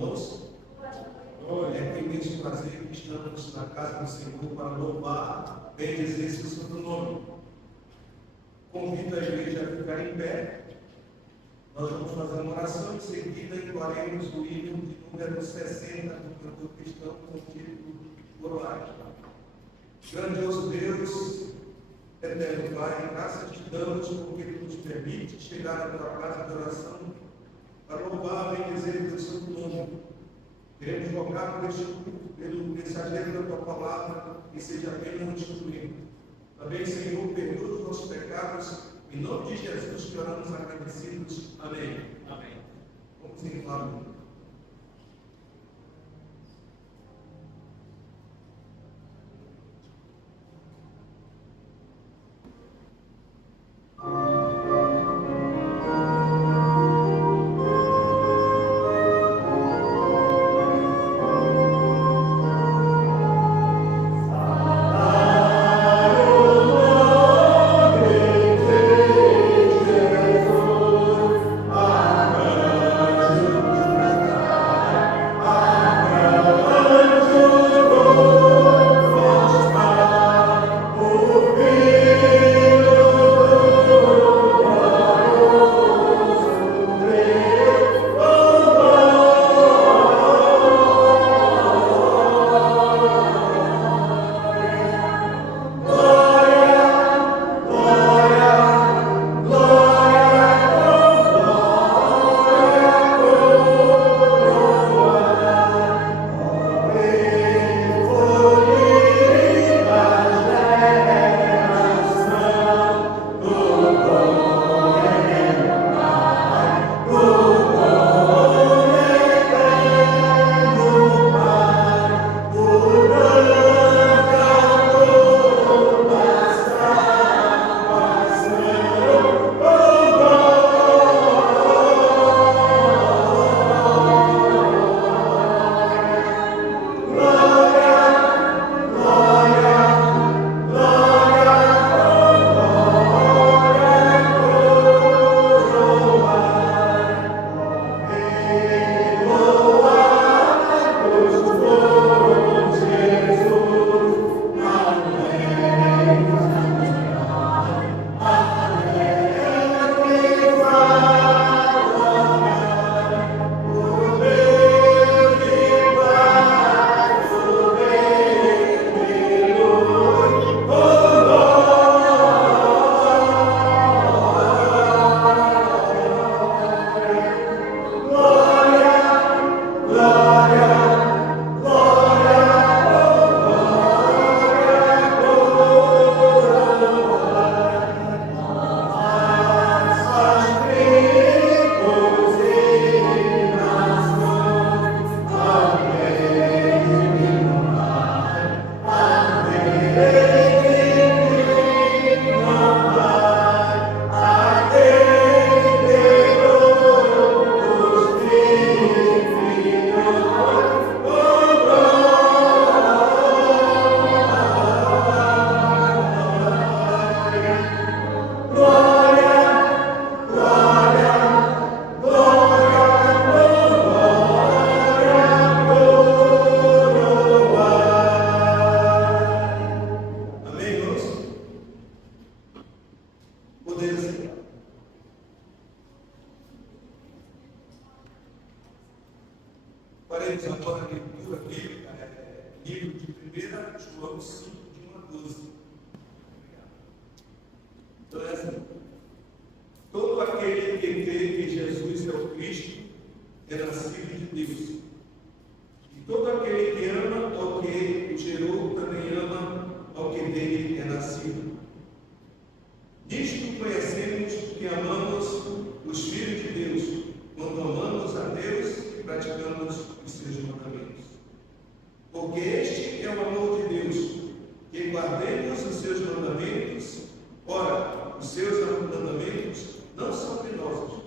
Irmãos, é que imenso prazer que estamos na casa do Senhor para louvar, bendizer seu santo nome. Convido a igreja a ficar em pé. Nós vamos fazer uma oração em seguida e faremos o hino de número 60 do cantor cristão com o título Coroais. Grandioso Deus, eterno Pai, graças te damos porque tu nos permite chegar à tua casa de oração para louvar e bendizer o teu santo nome. Queremos rogar por este culto, pelo mensageiro da tua palavra, que seja apenas um instrumento. Também, Senhor, perdoa os nossos pecados. Em nome de Jesus que oramos agradecidos. Amém. Amém. Vamos em Flávio. Faremos agora a leitura bíblica, livro de 1 João 5, de 1 a 12. Então é assim: todo aquele que crê que Jesus é o Cristo é nascido de Deus. E todo aquele que ama ao que o gerou também ama ao que dele é nascido. Nisto conhecemos que amamos os filhos de Deus, quando amamos a Deus e praticamos os seus mandamentos. Porque este é o amor de Deus, que guardemos os seus mandamentos. Ora, os seus mandamentos não são penosos,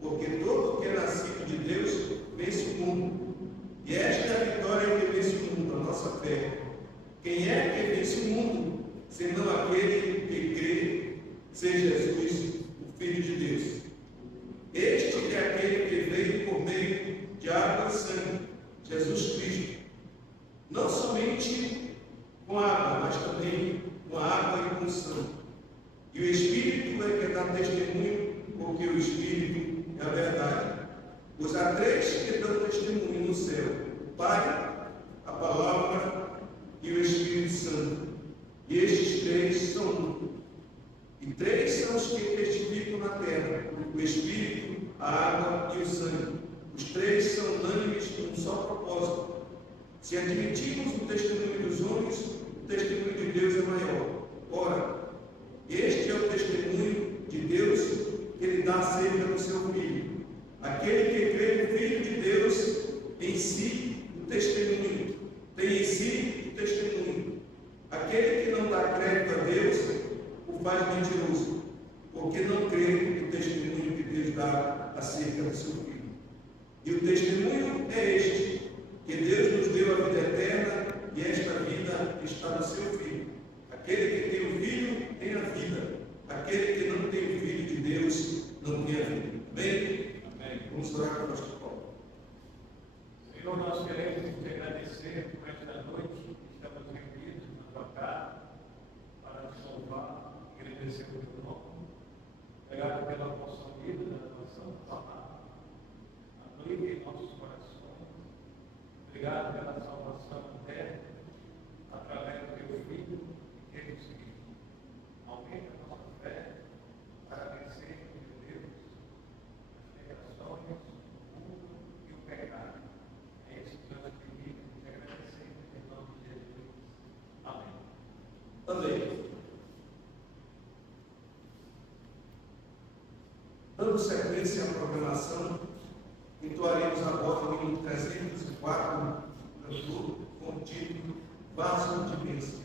porque todo que é nascido de Deus vence o mundo. E esta é a vitória que vence o mundo, a nossa fé. Quem é que vence o mundo, senão aquele que crê ser Jesus, o Filho de Deus? Este é aquele que veio por meio de água e sangue, Pois há três que dão testemunho no céu: o Pai, a Palavra e o Espírito Santo. E estes três são um. E três são os que testificam na terra: o Espírito, a água e o sangue. Os três são unânimes com um só propósito. Se admitirmos o testemunho dos homens, o testemunho de Deus é maior. Ora, este é o testemunho de Deus que ele dá acerca do seu Filho. Aquele que crê no Filho de Deus, em si o testemunho, tem em si o testemunho. Aquele que não dá crédito a Deus, o faz mentiroso, porque não crê no testemunho que Deus dá acerca do seu Filho. E o testemunho é este, que Deus nos deu a vida eterna, e esta vida está no seu Filho. Aquele que tem o Filho tem a vida. Aquele que não tem o Filho de Deus não tem a vida. Amém? Amém. Vamos orar com o pastor Paulo. Senhor, nós queremos te agradecer por esta noite que estamos reunidos na tua casa para te louvar e agradecer o teu nome. Obrigado pela nossa vida, da nossa palavra. Aplique em nossos corações. Obrigado pela salvação eterna através do teu Filho que ele seguiu. Aumente a nossa fé para vencer, meu Deus, as tentações, o mundo e o pecado. É isso que nós pedimos e agradecemos em nome de Jesus. Amém. Amém. Dando sequência à programação, entoaremos agora o hino 304, cantor com o título Vaso de Bênção.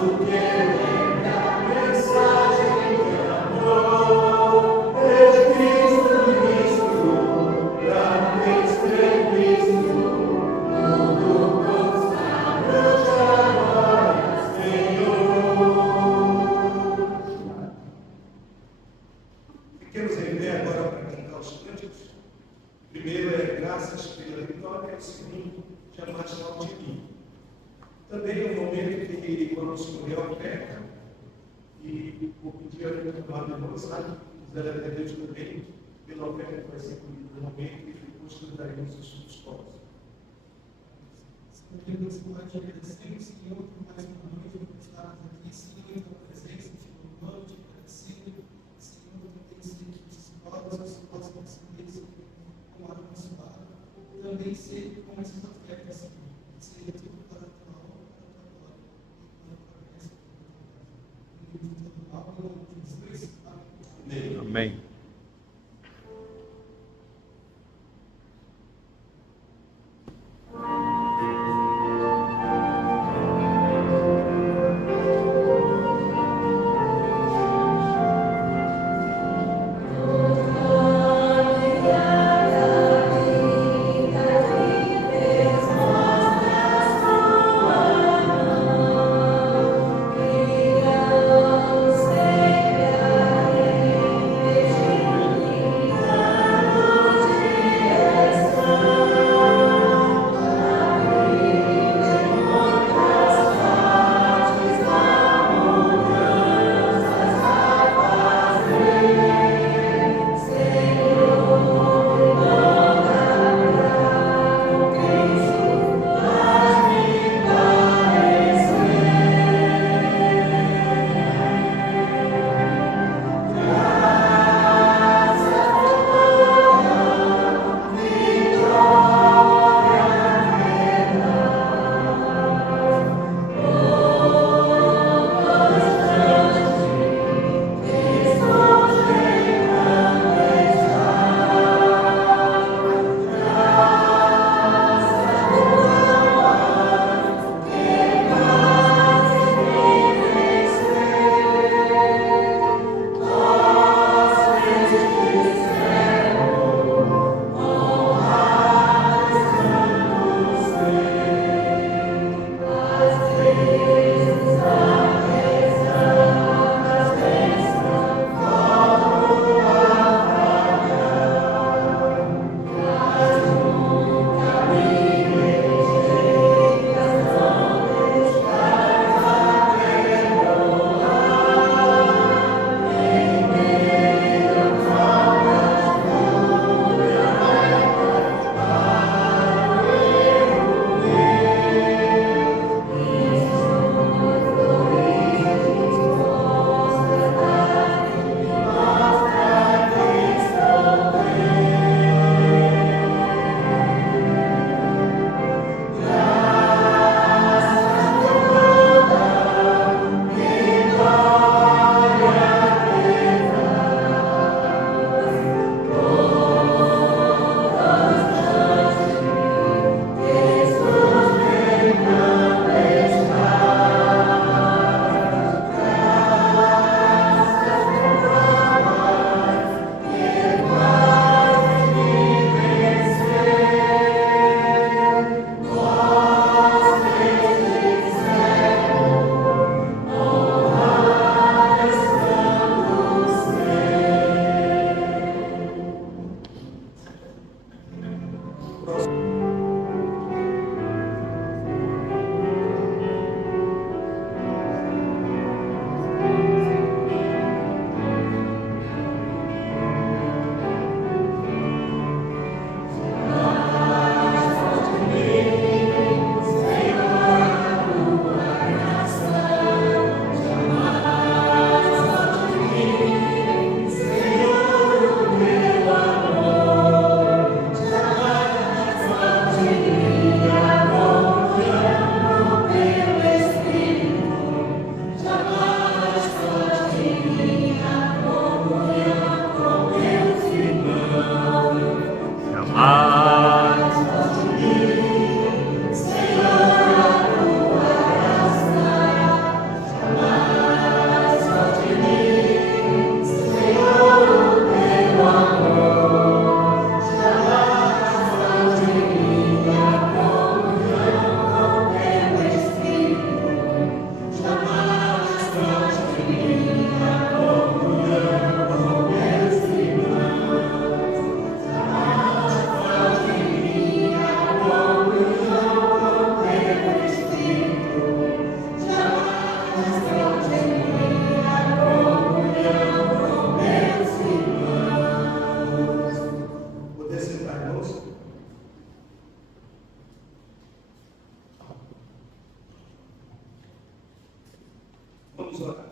Together. E vou pedir a minha amada irmã, sabe? Quiser agradecer também pela oferta que vai ser colhida no momento e depois cantaremos os seus povos. Senhor Deus, pode agradecer o Senhor por mais uma noite, por estarmos aqui, Senhor, em tua presença, te louvando, te agradecendo, Senhor, por ter sido que os povos possam receber, Senhor, como abençoado, também ser como essa oferta, Senhor, seja tudo para a tua honra, para a tua glória e para a tua bênção, em todo mal, em nome de Jesus. Amém. Amém. Deus,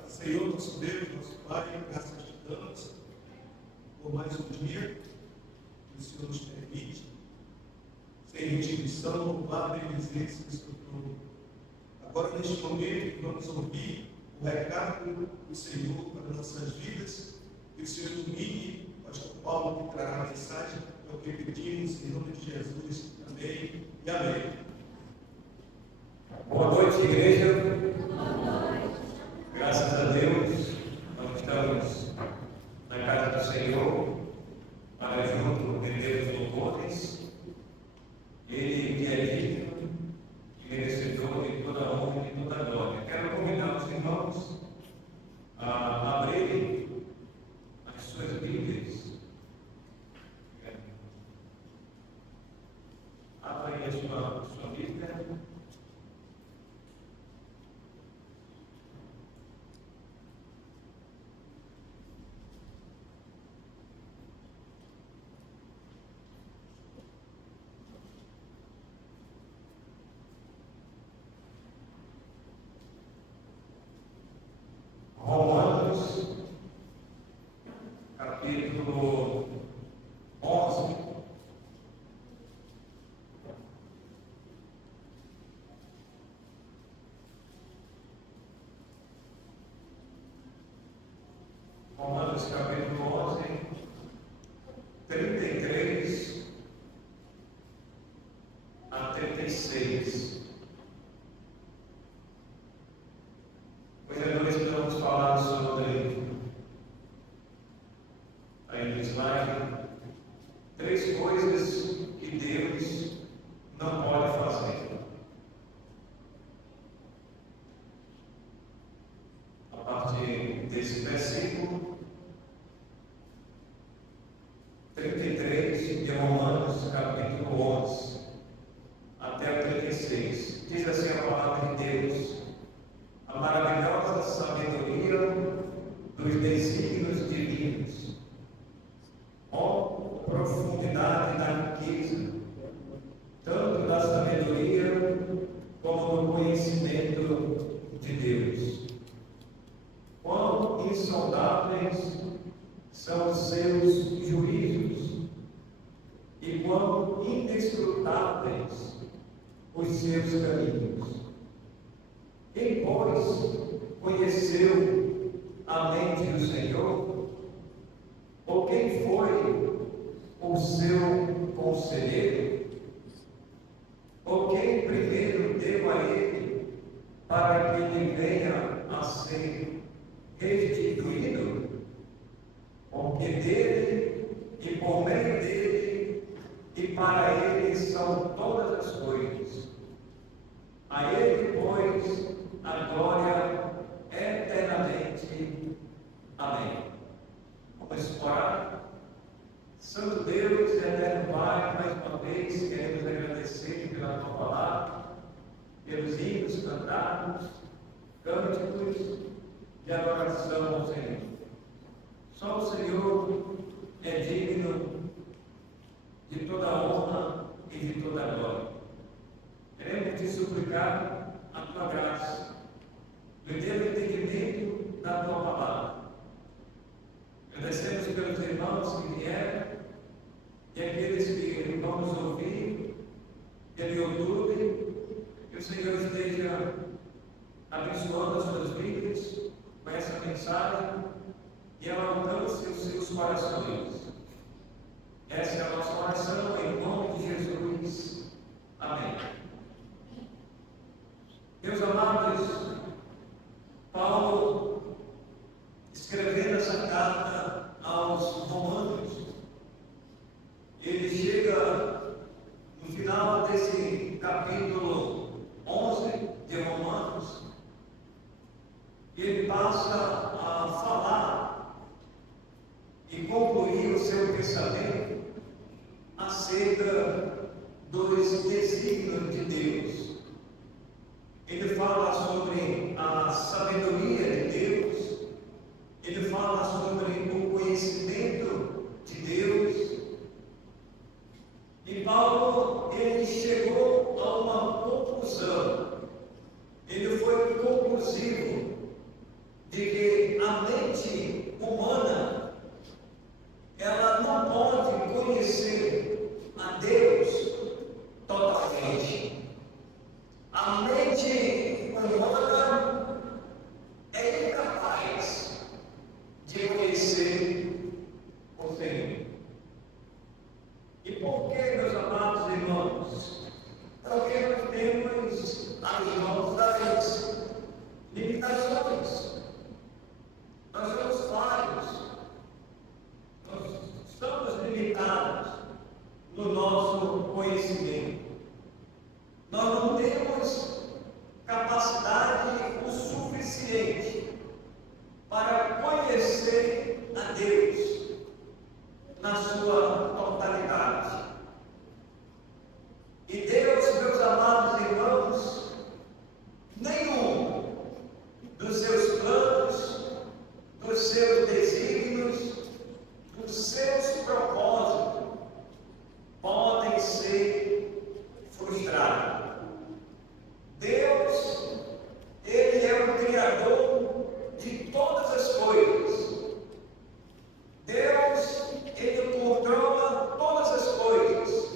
Senhor, nosso Deus, nosso Pai, graças te damos por mais um dia que o Senhor nos permite, sem restrição, louvar e dizer esse Senhor. Agora, neste momento, vamos ouvir o recado do Senhor para nossas vidas, que o Senhor nos guie, o pastor Paulo que trará a mensagem, é o que pedimos em nome de Jesus. Amém e amém. Boa noite, igreja. Graças a Deus, nós estamos na casa do Senhor, para junto render os louvores. Ele que é digno e merecedor de toda a honra e de toda a glória. Quero convidar os irmãos a abrirem as suas Bíblias. Abra aí a sua Bíblia. Romanos, capítulo 11. Romanos, capítulo 11, 33 a 36. Hoje à noite vamos falar sobre, aí no slide, 3 coisas que Deus não pode fazer. A partir desse versículo 33 de Romanos, capítulo 11, até o 36. Diz assim a palavra de Deus: a maravilhosa sabedoria dos desígnios divinos. Ó profundidade da riqueza, tanto da sabedoria como do conhecimento de Deus. Quão insondáveis são os seus juízos e quão inescrutáveis os seus caminhos. Quem, pois, conheceu a mente do Senhor? Ou quem foi o seu conselheiro? Ou quem primeiro deu a ele para que ele venha a ser restituído? Porque dele e por meio dele e para ele são todas as coisas. A ele, pois, a glória eternamente. Amém. Vamos orar. Santo Deus, eterno Pai, mais uma vez queremos agradecer pela tua palavra, pelos hinos cantados, cânticos de adoração ao Senhor. Só o Senhor é digno de toda a honra e de toda a glória. Queremos te suplicar a tua graça, no teu entendimento da tua palavra. Agradecemos pelos irmãos que vieram e aqueles que vão nos ouvir pelo YouTube. Que o Senhor esteja abençoando as suas vidas com essa mensagem e ela alcance os seus corações. Essa é a nossa oração em nome de Jesus. Amém. Meus amados, Paulo, escrevendo essa carta aos Romanos, ele chega no final desse capítulo 11 de Romanos, e ele passa a falar e concluir o seu pensamento acerca dos desígnios de Deus. Ele fala sobre a sabedoria de Deus, ele fala sobre o conhecimento de Deus. E Paulo, ele chegou a uma conclusão, ele foi conclusivo de que a mente humana, ela não pode conhecer a Deus totalmente. A mente humana é incapaz de conhecer o Senhor. E por que, meus amados irmãos? Porque nós temos as nossas limitações. Nós somos falhos. Nós estamos limitados no nosso conhecimento. Nós não temos capacidade o suficiente para conhecer a Deus na sua totalidade. E Deus, meus amados irmãos, nenhum dos seus planos, dos seus desígnios, dos seus propósitos podem ser frustrados. Deus, Ele é o Criador de todas as coisas. Deus, Ele controla todas as coisas.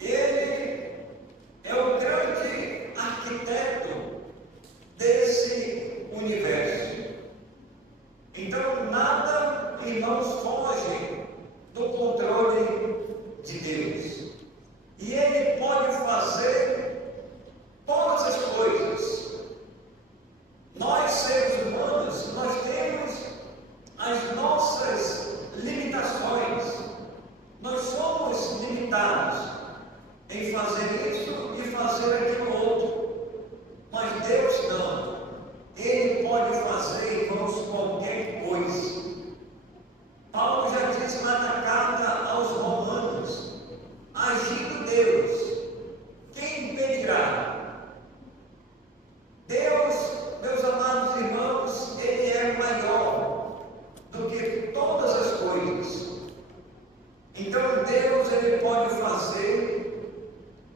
Ele é o grande arquiteto desse universo. Então, nada, irmãos, foge do controle de Deus. E Ele pode fazer todas as coisas. Nós, seres humanos, nós temos as nossas limitações. Nós somos limitados em fazer isso e fazer aquilo outro. Mas Deus não. Ele pode fazer, irmãos, qualquer coisa. Paulo já disse lá na carta aos Romanos: agindo Deus, quem impedirá? Deus, meus amados irmãos, Ele é maior do que todas as coisas. Então Deus, Ele pode fazer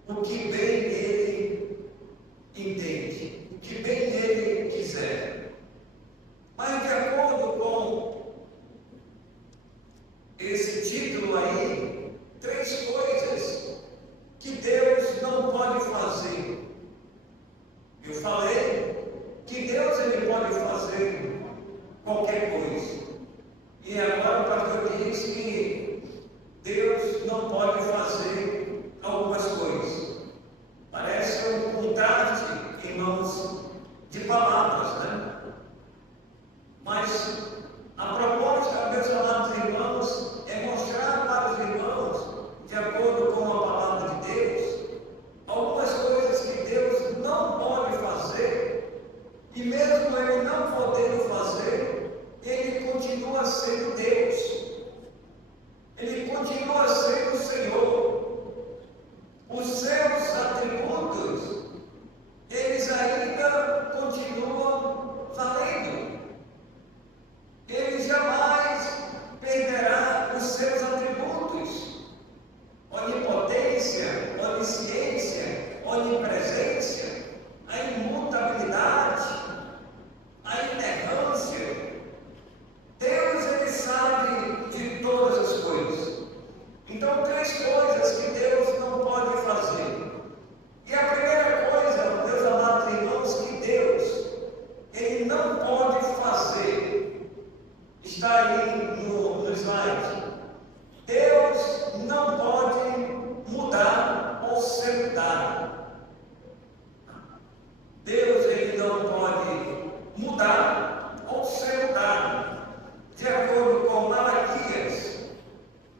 o que bem Ele entende, o que bem Ele quiser. Mas de acordo com esse título aí, 3 coisas que Deus não pode fazer. Eu falei que Deus, Ele pode fazer qualquer coisa. E agora o pastor disse que Deus não pode fazer algumas coisas. Parece um contraste, irmãos, de palavras, né? Mas a proposta, meus amados irmãos, é mostrar para os irmãos, de acordo com a palavra de Deus, algumas coisas que Deus não pode fazer, e mesmo Ele não podendo fazer, Ele continua sendo Deus. Ele continua sendo o Senhor. Os seus atributos, eles ainda continuam valendo. Ele jamais perderá os seus atributos: onipotência, onisciência, onipresença, a imutabilidade, a inerrância. Deus, Ele sabe de todas as coisas. Então, 3 coisas que Deus não pode fazer. E a primeira coisa, meus amados irmãos, que Deus, Ele não pode fazer, está aí no slide. Deus não pode mudar ou ser mudado. Deus, Ele não pode mudar ou ser mudado. De acordo com Malaquias,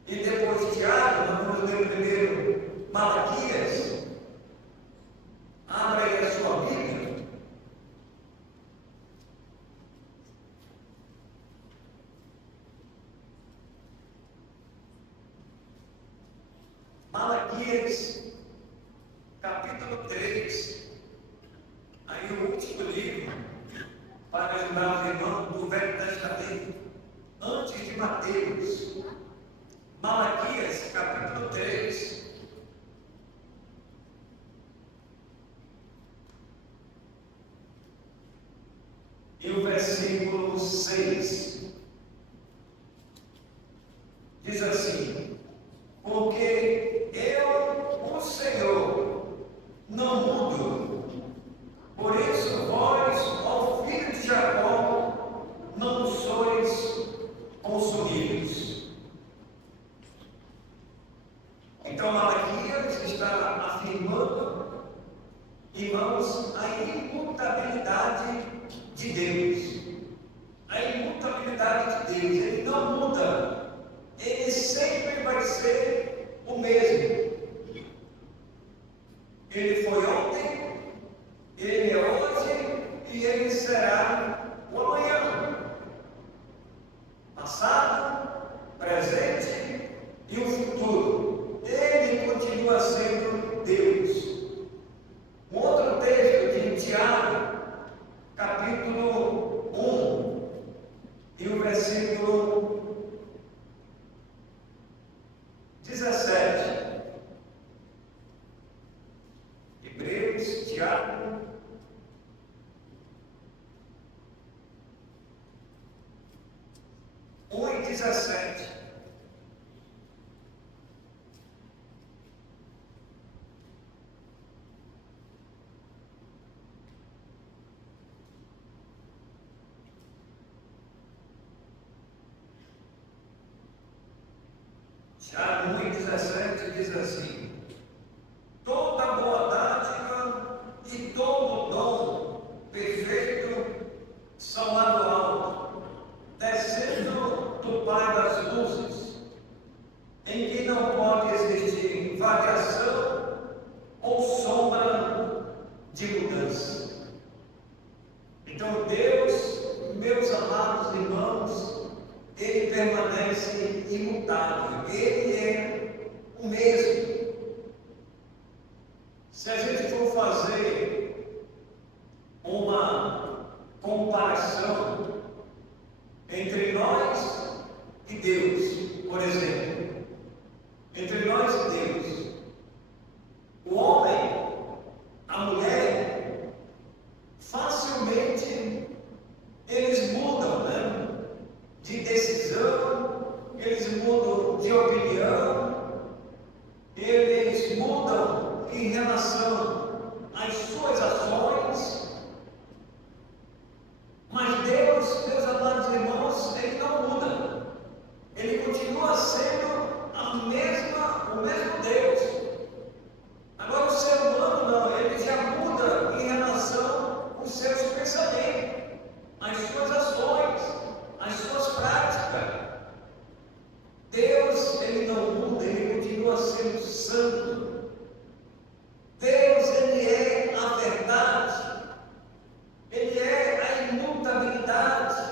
e depois Tiago, nós vamos ler primeiro Malaquias. Abra aí a sua Bíblia. Malaquias, capítulo 3. Aí o último livro, para ajudar os irmãos do Velho Testamento, antes de Mateus. Malaquias, capítulo 3. E o versículo versículo 6. Diz assim: porque eu, o Senhor, não mudo. Por isso, vós, ó filho de Jacó, não sois consumidos. Então, Malaquias está afirmando, irmãos, a imutabilidade de Deus. A imutabilidade de Deus. Ele não muda. Ele sempre vai ser o mesmo. Ele foi ontem, ele é hoje e ele será o amanhã. Passado, presente e o futuro. Ele continua sendo Deus. Um outro texto de Tiago, capítulo 1, e o versículo 17. Hebreus, Tiago, e 17. Tiago 1,17 diz assim: toda boa dádiva e todo dom perfeito são lá do alto, descendo do Pai das luzes, em que não pode existir variação ou sombra de mudança. Então Deus, meus amados irmãos, Ele permanece imutável. Ele é o mesmo. Se a gente for fazer uma comparação entre nós e Deus, por exemplo, entre nós e Deus, o homem, a mulher, facilmente eles mudam, né? De decisão, eles mudam de opinião, eles mudam em relação às suas ações, mas Deus, meus amados irmãos, Ele não muda, Ele continua sendo o mesmo Deus. Agora o ser humano não, ele já muda em relação aos seus pensamentos, às suas ações, as suas práticas. Deus, Ele não muda, Ele continua sendo santo. Deus, Ele é a verdade, Ele é a imutabilidade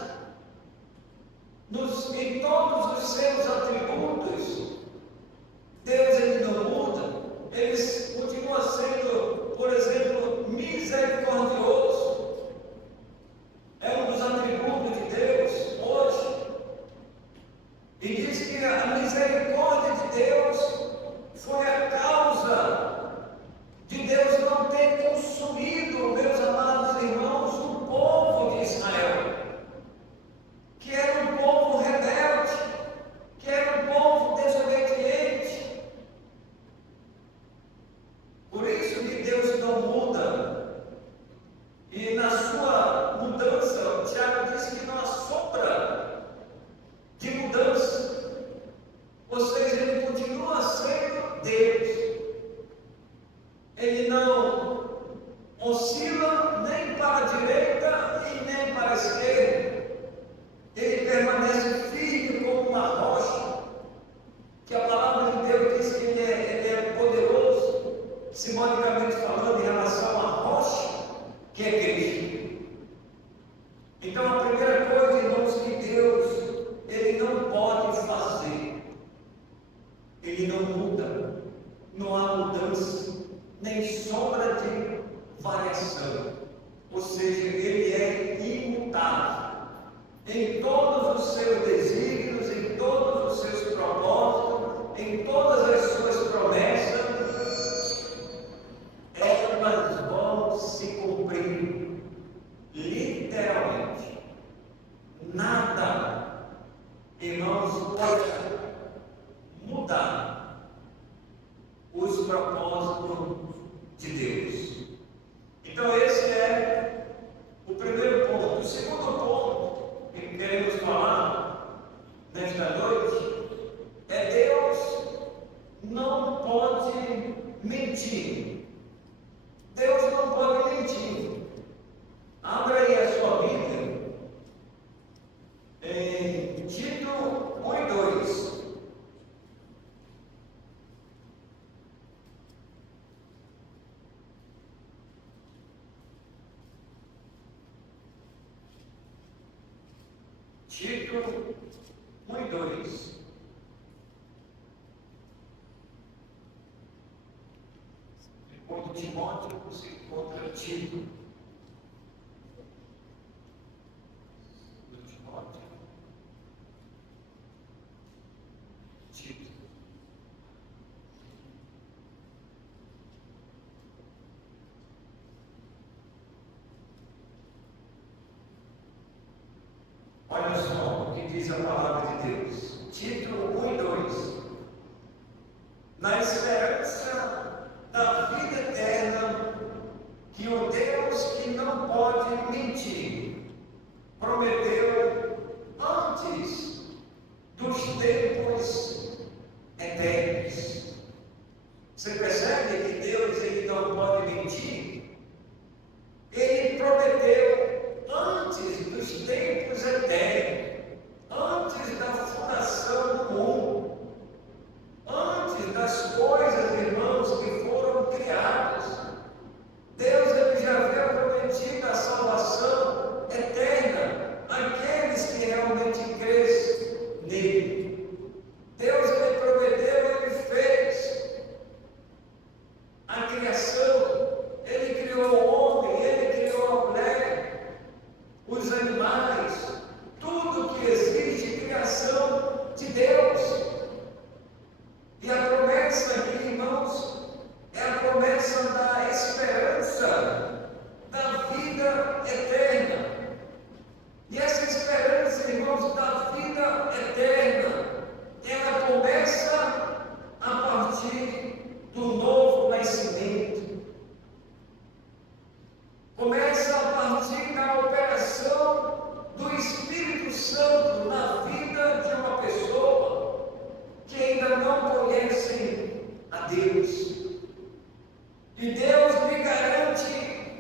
em todos os seus atributos. Deus, Ele não muda, Ele continua sendo, por exemplo, misericordioso. É um dos atributos de Deus hoje. E diz que a misericórdia de Deus foi a causa de Deus não ter consumido, meus amados irmãos, o povo de Israel, que era um povo rebelde, que era um povo desobediente. Por isso que Deus não muda. E na sua mudança, o Tiago diz que não há sombra de mudança. Ou seja, Ele continua sendo Deus. Ele não oscila nem para a direita e nem para a esquerda. Ele permanece firme como uma rocha, que a palavra de Deus diz que Ele é poderoso, simbolicamente falando, em relação à rocha, que é Cristo. Então, a primeira coisa, irmãos, que Deus, Ele não pode fazer, Ele não muda, não há mudança, nem sombra de variação. Ou seja, Ele é imutável em todos os seus desígnios, em todos os seus propósitos, em todas as suas promessas. Elas vão se cumprir, literalmente. Tito 1 e 2. Enquanto Timóteo se encontra Tito. Timóteo. Tito. Olha só o que diz a palavra de Deus. Tito 1 e 2. Na esperança da vida eterna, que o Deus que não pode mentir, prometeu antes dos tempos eternos. Você percebe que Deus ele não pode mentir? Ele prometeu antes dos tempos eternos, antes da fundação do mundo, antes das coisas, irmãos, que foram criadas. Deus ele já havia prometido a salvação eterna àqueles que realmente crescem nele. Deus ele prometeu, ele fez a criação, ele criou o homem, ele criou a mulher, os animais, tudo que existe, criação de Deus. E a promessa aqui, irmãos, é a promessa da esperança da vida eterna. E essa esperança, irmãos, da vida eterna, ela começa a partir do novo nascimento. Começa a partir da operação do Espírito Santo na vida de uma pessoa que ainda não conhece a Deus. E Deus lhe garante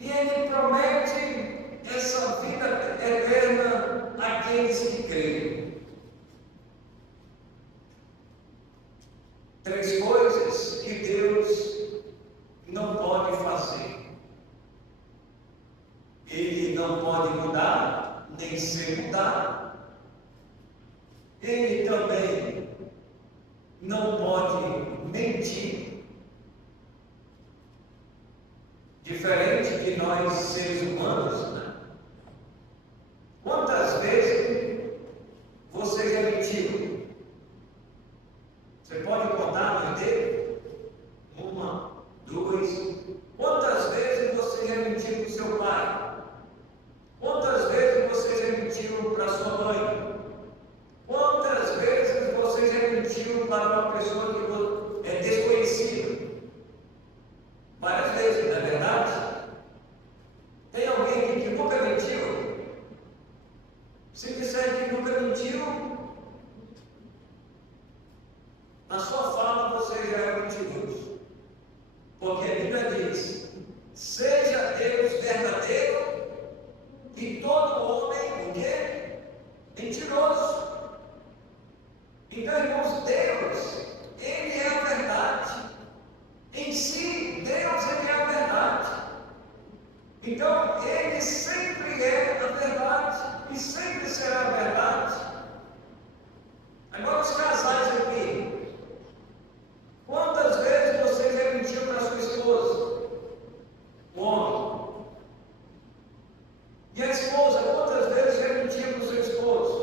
e Ele promete essa vida eterna àqueles que creem. 3 coisas que Deus não pode fazer. Ele não pode mudar, nem ser mudado. Ele também não pode mentir. Diferente de nós seres humanos, né? Quantas vezes você já mentiu? Você pode contar no inteiro? 1, 2. Quantas vezes você já mentiu para o seu pai? Quantas vezes você já mentiu para sua mãe? Quantas vezes você já mentiu para uma pessoa que é desconhecida? Várias vezes, não é verdade? Tem alguém aqui que nunca mentiu? Se disser que nunca mentiu, na sua fala você já é mentiroso. Porque a Bíblia diz: seja Deus verdadeiro e todo homem, o quê? Mentiroso. Então, irmãos, Deus, Ele é a verdade. Em si, Deus, Ele é a verdade. Então, Ele sempre é a verdade e sempre será a verdade. Agora, os casais aqui, quantas vezes você já mentiu para sua esposa? Um homem. E a esposa, quantas vezes já mentiu para o seu esposo?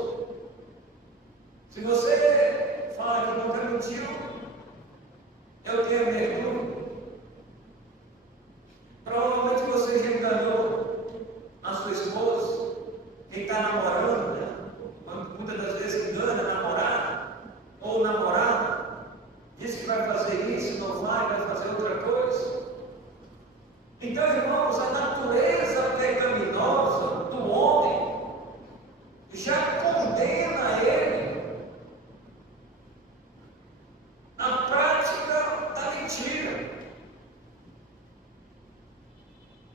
Se você fala que nunca mentiu, eu tenho vergonha. Provavelmente você já enganou a sua esposa, quem está namorando, né? Muitas das vezes engana a namorada ou o namorado, diz que vai fazer isso, não vai fazer outra coisa. Então, irmãos, a natureza pecaminosa do homem já condena ele à prática da mentira.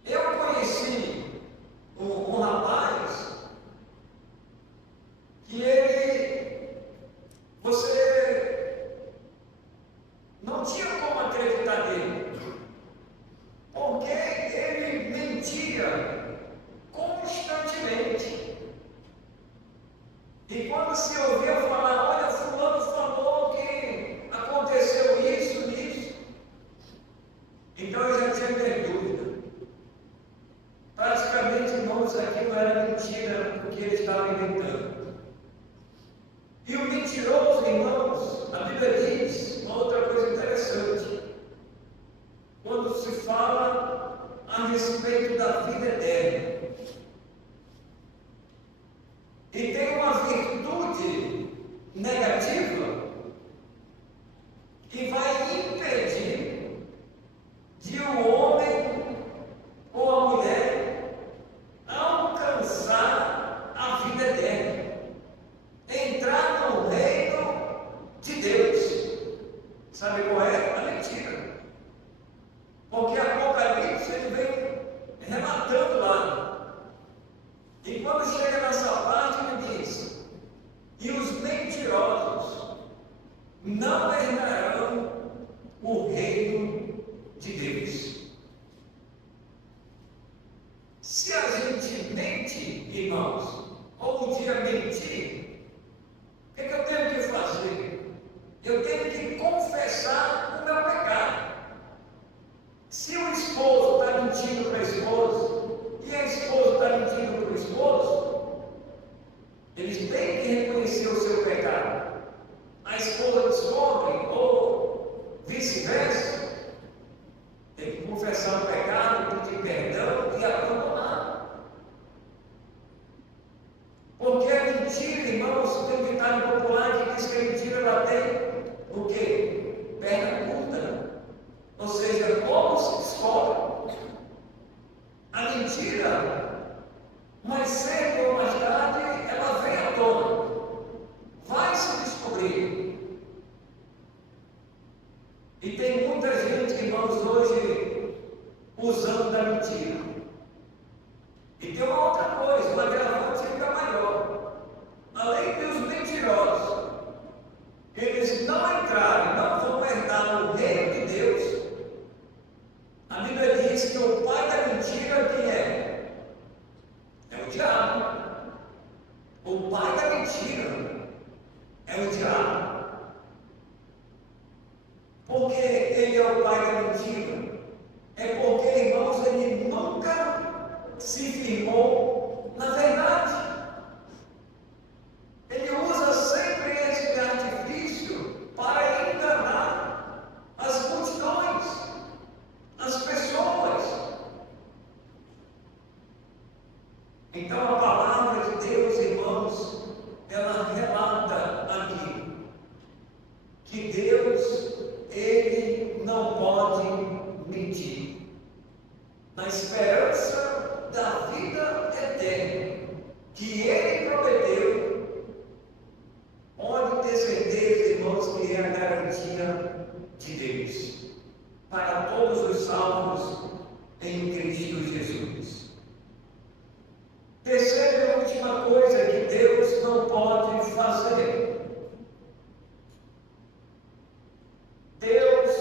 Eu conheci um rapaz E quando se ouvia falar, olha, fulano falou que aconteceu isso, então eu já tinha minha dúvida. Praticamente, irmãos, aquilo era mentira, porque ele estava inventando. E o mentiroso, irmãos, a Bíblia diz uma outra coisa interessante. Quando se fala a respeito da vida eterna. E tem uma virtude negativa que vai impedir de um homem ou a mulher alcançar a vida eterna, entrar no reino de Deus. Sabe qual é? A mentira. Porque Apocalipse ele vem relatando lá. E quando chega nessa parte, ele diz: e os mentirosos não herdarão o reino de Deus. Se a gente mente, irmãos, ou um dia mentir, o que eu tenho que fazer? Eu tenho que confessar o meu pecado. Se o esposo está mentindo para a esposa, e a esposa está mentindo para o esposo, eles têm que reconhecer o seu pecado. A esposa descobre, ou vice-versa, tem que confessar o pecado, pedir perdão e abandonar. Porque a mentira, irmãos, tem um ditado popular que diz que a mentira ela tem o quê? Perna curta. Ou seja, como se descobre. A mentira, mais cedo ou mais tarde, ela vem à tona. Vai se descobrir. E tem muita gente, irmãos, hoje usando da mentira. E tem uma outra coisa, uma agravante ainda maior. Além dos mentirosos, eles não entrarem, não vão herdar no reino de Deus. A Bíblia diz que o pai da mentira quem é? É o diabo. O pai da mentira é o diabo. Por que ele é o pai da mentira? É porque, irmãos, ele nunca se firmou na verdade. Ele usa sempre esse artifício para enganar as multidões, as pessoas. Então a palavra de Deus, irmãos, ela relata aqui que Deus, ele não pode mentir. Na esperança da vida eterna que ele prometeu, pode ter certeza, irmãos, que é a garantia de Deus para todos os salvos em Cristo Jesus. Terceira e última coisa que Deus não pode fazer. Deus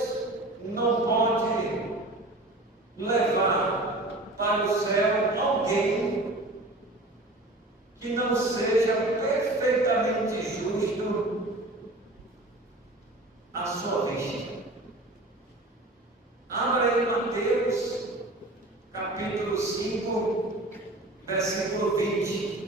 não pode levar para o céu alguém que não seja perfeitamente justo à sua vista. Abra aí Mateus, capítulo 5, versículo 20.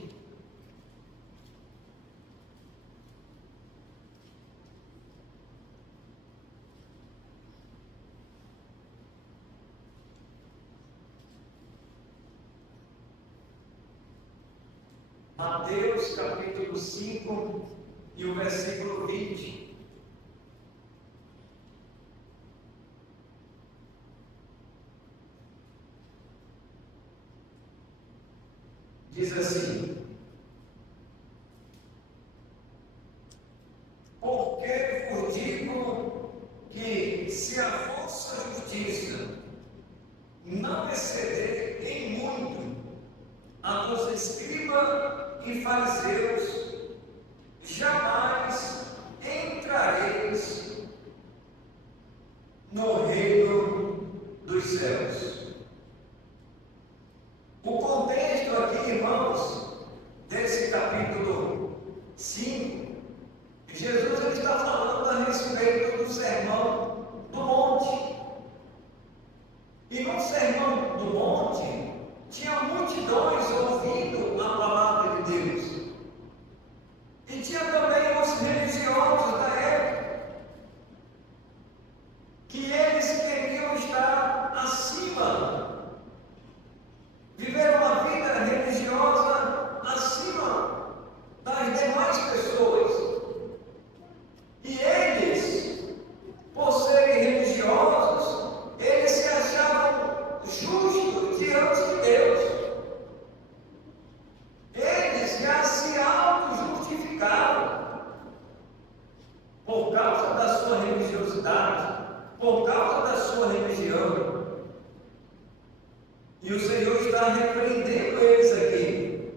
Mateus, capítulo 5, e o versículo 20. Diz assim: porque vos digo que se a vossa justiça não exceder em muito a dos escribas e fariseus, jamais entrareis no reino dos céus. O contexto aqui, irmãos, desse capítulo sua religião. E o Senhor está repreendendo eles aqui,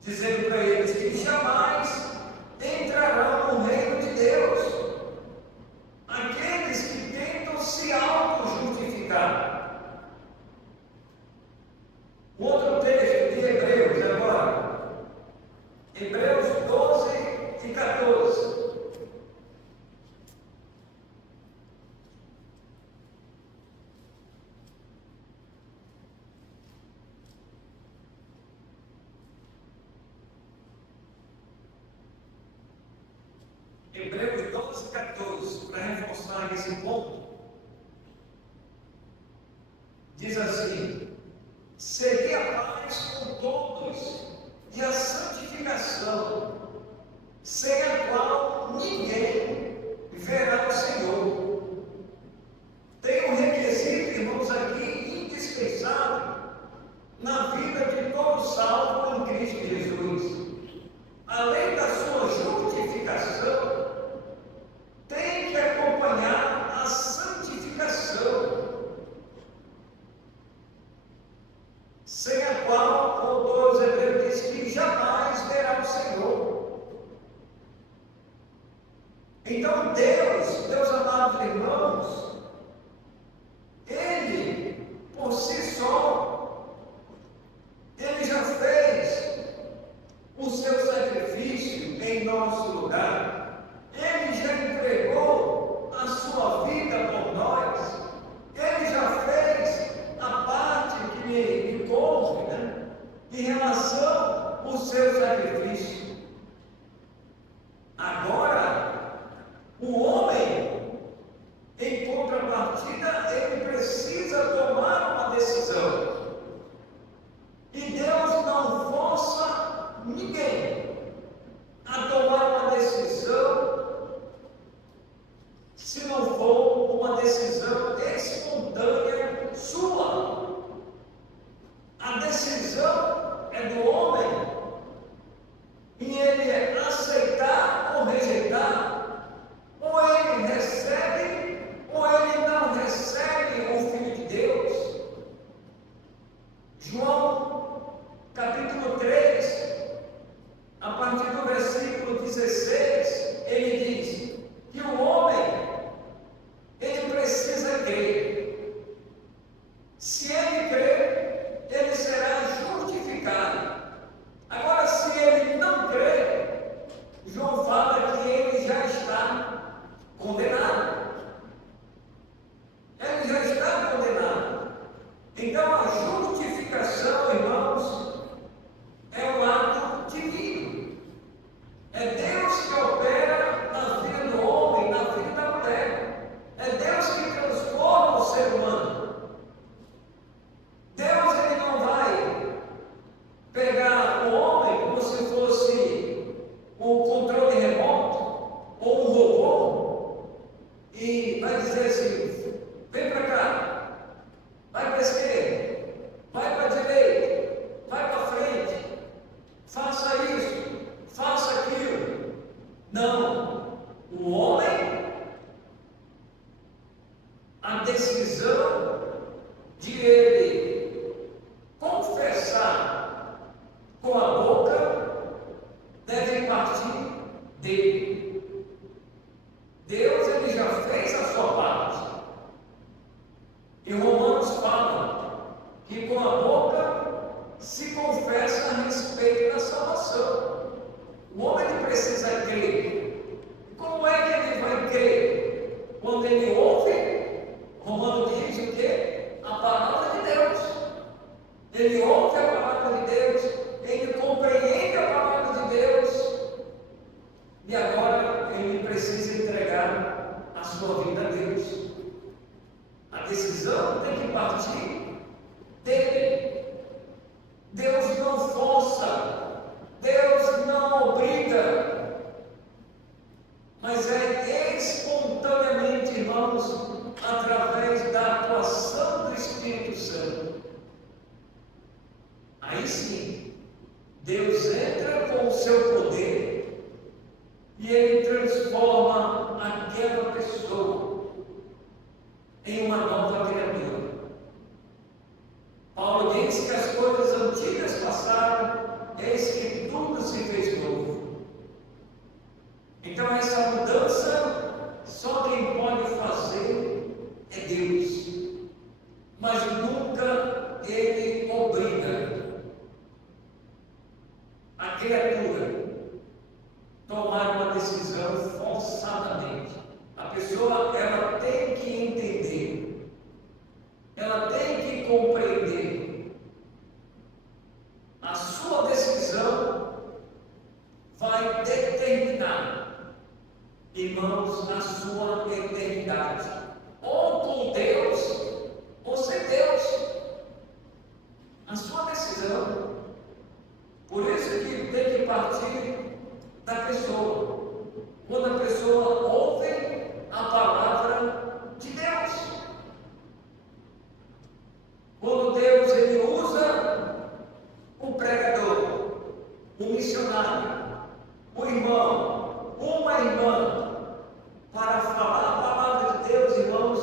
dizendo para eles que jamais entrarão no reino de Deus aqueles que tentam se auto-justificar. Outro texto de Hebreus agora, Hebreus 12 e 14. Hebreus 12, 14, para reforçar esse ponto, diz assim: segui a paz com todos e a santificação, sem a qual ninguém verá o Senhor. Tem um requisito, irmãos, aqui indispensável na vida de todo salvo em Cristo Jesus. Além da sua justificação, tem que acompanhar a santificação, sem a qual o autor aos Hebreus diz que jamais verá o Senhor. Então Deus amados irmãos, Ele, por si só, Ele já fez o seu sacrifício em nosso lugar. Ele já entregou a sua vida por nós. Ele já fez a parte que lhe coube, em relação ao seu sacrifício. Agora, o homem, em contrapartida, ele precisa tomar uma decisão. E Deus não força ninguém a tomar uma decisão se não for uma decisão espontânea sua. A decisão é do homem e ele é aceitar ou rejeitar, ou ele recebe ou ele não recebe o Filho de Deus. João capítulo 3, a partir do versículo 16, ele diz que o homem, ele precisa crer. Se ele crer, ele será justificado. Agora, se ele não crer, João fala que ele já está condenado. Ele já está condenado. Então, a justificação, irmãos, é um ato divino. É Deus que opera na vida do homem, na vida da mulher. É Deus que transforma o ser humano. Deus, ele não vai pegar o homem como se fosse um controle remoto ou um robô e vai dizer assim: vem para cá, vai para a esquerda, vai para a direita, vai para frente, faça isso, faça aquilo. Não. O homem, a decisão de ele confessar com a boca deve partir dele. Deus, ele já fez a sua parte. E Romanos fala que com a boca se confessa a respeito da salvação. O homem, ele precisa crer. Como é que ele vai crer? Quando ele ouve, Romano diz o quê? A palavra de Deus. Ele ouve a palavra de Deus, ele compreende a palavra de Deus, e agora ele precisa entregar a sua vida a Deus. A decisão tem que partir dele. Deus não força, Deus não obriga, mas é espontaneamente, irmãos, através da atuação do Espírito Santo. Aí sim, Deus entra com o seu poder e ele transforma aquela pessoa a criatura tomar uma decisão forçadamente. A pessoa, ela tem que entender, ela tem que compreender. A sua decisão vai determinar, irmãos, a sua eternidade, ou com Deus, ou sem Deus. A sua decisão. Por isso que tem que partir da pessoa. Quando a pessoa ouve a palavra de Deus. Quando Deus ele usa o pregador, o missionário, o irmão, uma irmã, para falar a palavra de Deus, irmãos,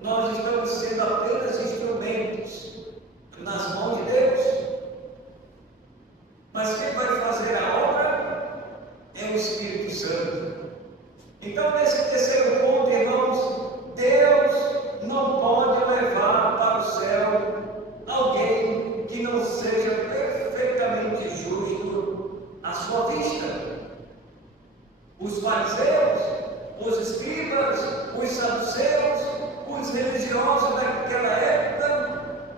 nós estamos sendo apenas instrumentos nas mãos de Deus. Mas quem vai fazer a obra é o Espírito Santo. Então, nesse terceiro ponto, irmãos, Deus não pode levar para o céu alguém que não seja perfeitamente justo à sua vista. Os fariseus, os escribas, os saduceus, os religiosos daquela época,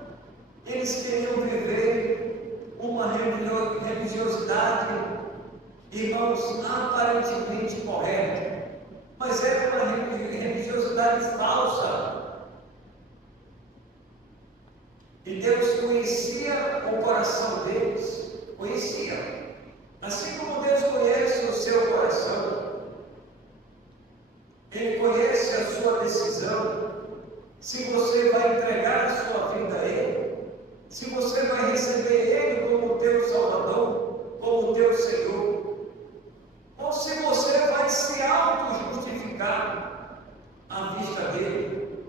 eles queriam viver uma religiosidade, irmãos, aparentemente correta, mas era uma religiosidade falsa. E Deus conhecia o coração deles, conhecia. Assim como Deus conhece o seu coração, Ele conhece a sua decisão, se você vai entregar a sua vida a Ele, se você vai receber Ele como teu Salvador, como teu Senhor, ou se você vai se auto-justificar à vista dEle.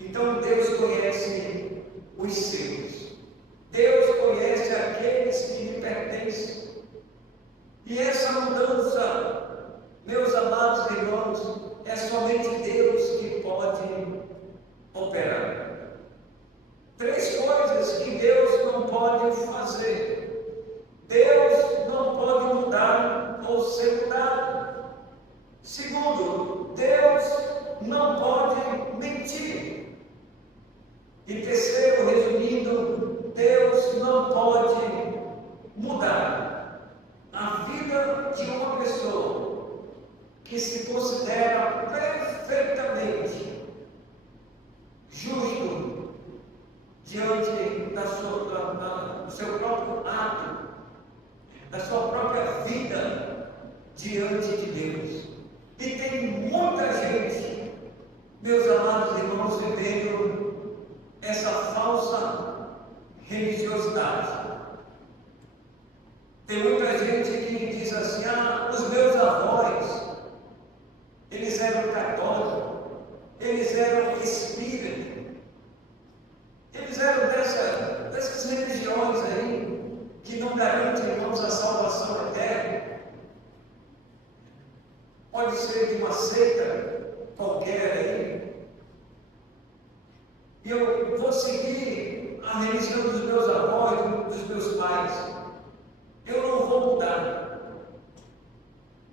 Então Deus conhece os seus. Deus conhece aqueles que lhe pertencem. E essa mudança, meus amados irmãos, é somente Deus que pode operar. 3 coisas que Deus não pode fazer. Deus não pode mudar ou ser mudado. Segundo, Deus não pode mentir. E terceiro, resumindo, Deus não pode mudar a vida de uma pessoa que se considera perfeitamente justo diante do seu próprio ato, da sua própria vida diante de Deus. E tem muita gente, meus amados irmãos, vivendo essa falsa religiosidade. Tem muita gente que diz assim: os meus avós, eles eram católicos, eles eram espíritas, eles eram dessas religiões aí, que não garantem, irmãos, a salvação eterna. Pode ser de uma seita qualquer aí. E eu vou seguir a religião dos meus avós, dos meus pais. Eu não vou mudar.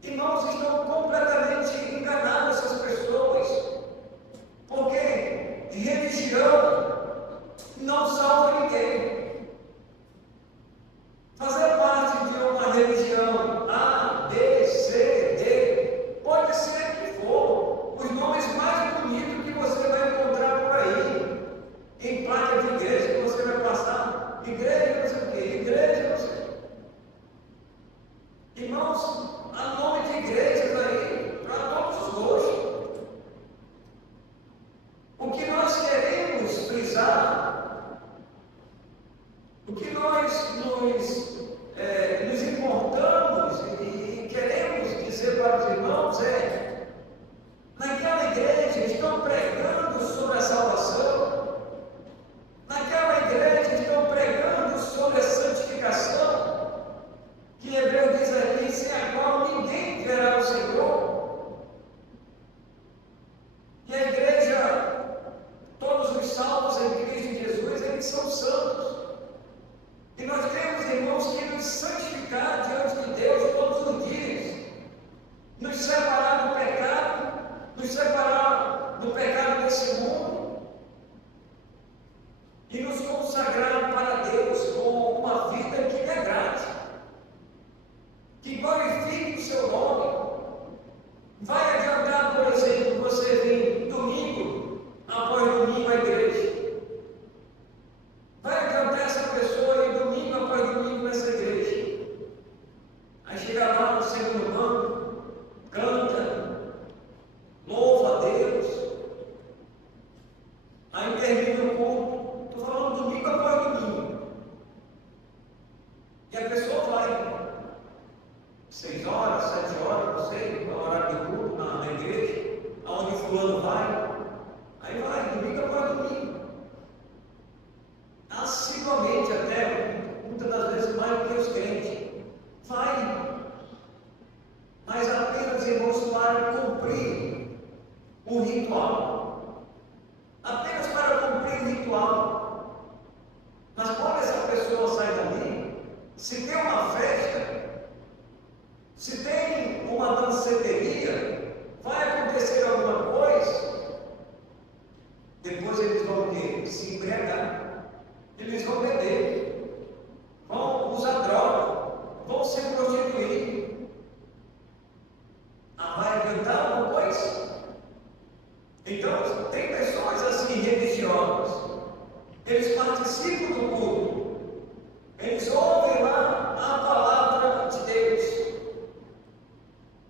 Irmãos, estão completamente enganadas essas pessoas. Porque religião não salva ninguém. Fazer parte de uma religião A, B, C, D, pode ser que for os nomes mais bonitos que você vai encontrar por aí. Em placa de igreja que você vai passar, igreja não sei o quê, igreja não sei. Irmãos, há nome de igrejas aí para todos os gostos. O que nós queremos frisar, o que nós nos importamos e queremos dizer para os irmãos é: naquela igreja estão pregando sobre a salvação. Naquela igreja estão pregando sobre a santificação, que Hebreu diz aqui, sem a qual ninguém verá o Senhor. E a igreja, todos os salvos em Cristo Jesus, eles são santos. E nós temos, irmãos, E a pessoa vai. 6 horas, 7 horas, não sei, é o horário do culto na igreja, aonde o fulano vai. Aí vai, domingo após domingo. Assiduamente até, muitas das vezes mais do que os crentes. Vai. Mas apenas, irmãos, para cumprir o ritual. Apenas para cumprir o ritual. Mas quando essa pessoa sai dali, se tem uma festa, se tem uma danceteria, vai acontecer alguma coisa, depois eles vão se embriagar, eles vão beber, vão usar droga, vão se prostituir. Vai adiantar alguma coisa? Então, tem pessoas assim religiosas, eles participam do culto, eles ouvem lá a palavra de Deus,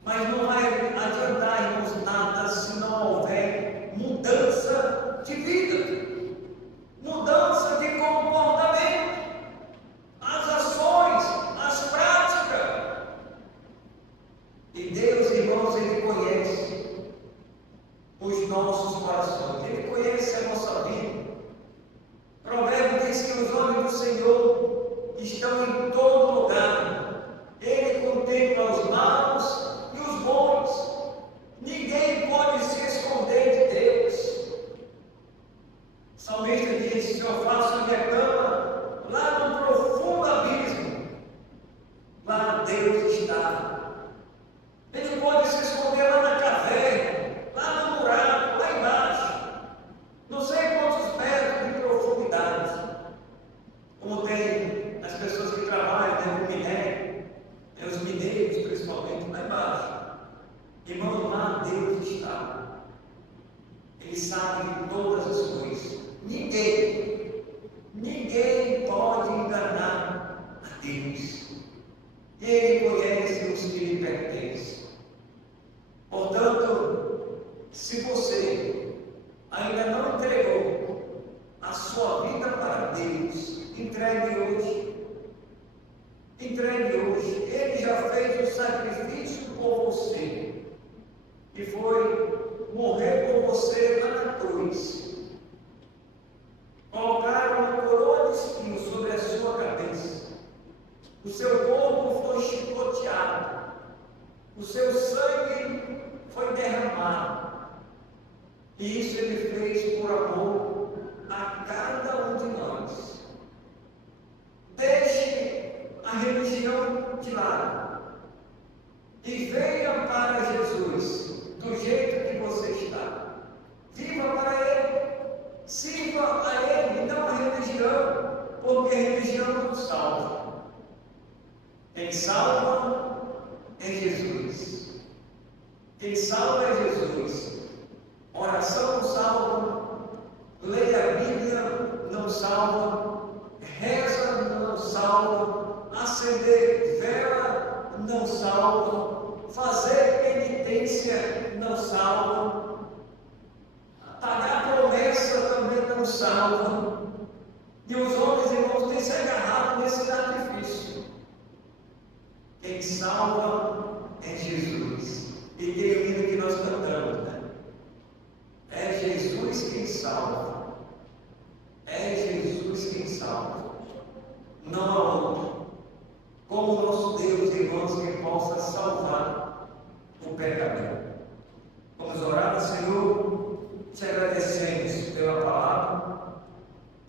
mas não vai adiantar, irmãos, nada se não houver mudança de vida, mudança de comportamento, as ações, as práticas. E Deus, irmãos, Ele conhece os nossos corações, Ele conhece a nossa vida. Provérbio diz que os olhos do Senhor estão em todo lugar. Ele contempla os maus e os bons. Ninguém pode se esconder de Deus. O salmista diz: se eu faço a minha cama lá no profundo abismo, lá Deus está. Ele pode se esconder lá na caverna, lá no buraco, lá embaixo. Não sei quantos metros de profundidade. Como tem as pessoas que trabalham com minério, os mineiros principalmente, lá embaixo. Irmão, lá Deus está. Ele sabe de todas as coisas. Ninguém pode enganar a Deus. Ele conhece os que lhe pertencem. Portanto, se você ainda não entregou a sua vida para Deus, entregue hoje. Entregue hoje. Ele já fez o sacrifício por você. E foi morrer por você lá na cruz. Colocaram uma coroa de espinhos sobre a sua cabeça. O seu corpo foi chicoteado. O seu sangue foi derramado. E isso Ele fez por amor a cada um de nós. Deixe a religião de lado e venha para Jesus do jeito que você está. Viva para Ele, sirva a Ele, não a religião, porque a religião não salva. Quem salva é Jesus. Quem salva é Jesus. Oração não salva, leia a Bíblia não salva, reza não salva, acender vela não salva, fazer penitência não salva, pagar promessa também não salva. E os homens, irmãos, têm se agarrado nesse sacrifício. Quem salva é Jesus. E tem o hino que nós cantamos, né? É Jesus quem salva. É Jesus quem salva. Não há outro. Como o nosso Deus, irmãos, que possa salvar o pecador. Vamos orar, Senhor, te agradecemos pela palavra,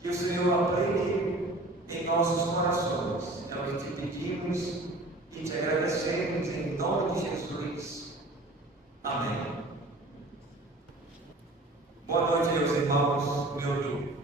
que o Senhor aplique em nossos corações. Nós te pedimos e te agradecemos em nome de Jesus. Amém. Boa noite, meus irmãos, meu amigo.